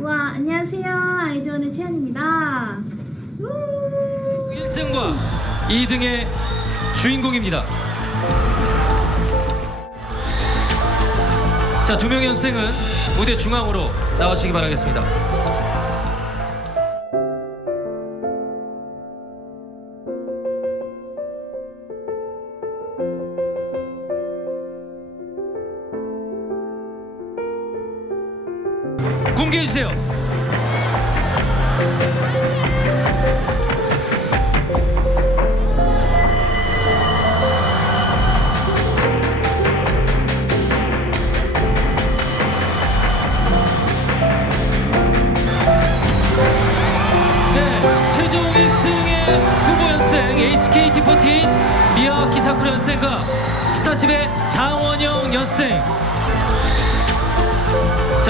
우와, 안녕하세요. 아이즈원의 채연입니다. 우! 1등과 2등의 주인공입니다. 자, 두 명의 연생은 무대 중앙으로 나오시기 바라겠습니다. 공개해 주세요. 네, 최종 1등의 후보 연생 HKT48 미야와키 사쿠라 연생과 스타쉽의 장원영 연습생.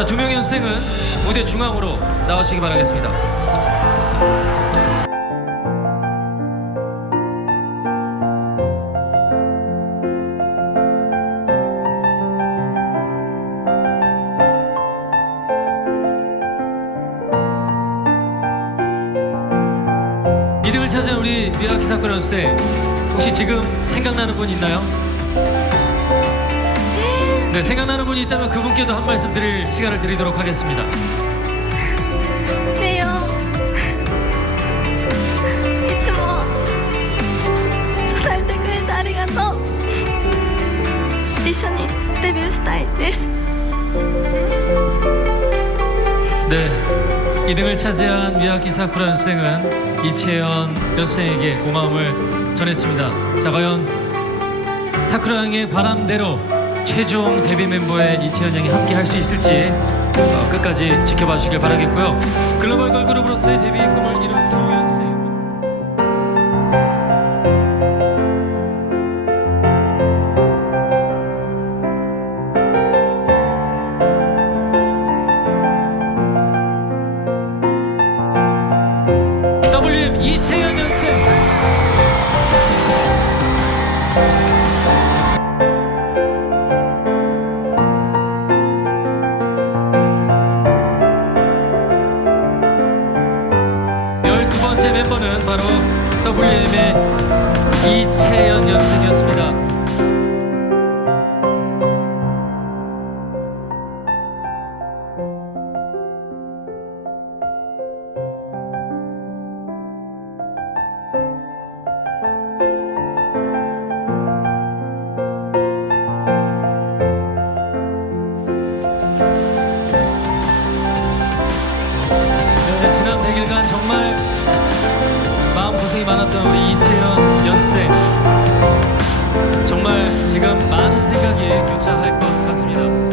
자, 두 명의 연생은 무대 중앙으로 나오시기 바라겠습니다. 이등을 찾은 우리 미야와키 사쿠라 연생 혹시 지금 생각나는 분 있나요? 네, 생각나는 분이 있다면 그분께도 한 말씀 드릴 시간을 드리도록 하겠습니다. チェヨンいつも支えてくれてありがとう一緒にデビューしたいです 네, 2등을 차지한 미야키 사쿠라 연습생은 이채연 연습생에게 고마움을 전했습니다. 자, 과연 사쿠라 양의 바람대로 최종 데뷔 멤버의 이채연 양이 함께 할 수 있을지 어, 끝까지 지켜봐 주시길 바라겠고요. 글로벌 걸그룹으로서의 데뷔 꿈을 이룬 두 연습생입니다. 이채연 연 번째 멤버는 바로 WM의 이채연 100일간 정말 고생이 많았던 우리 이채연 연습생. 정말 지금 많은 생각이 교차할 것 같습니다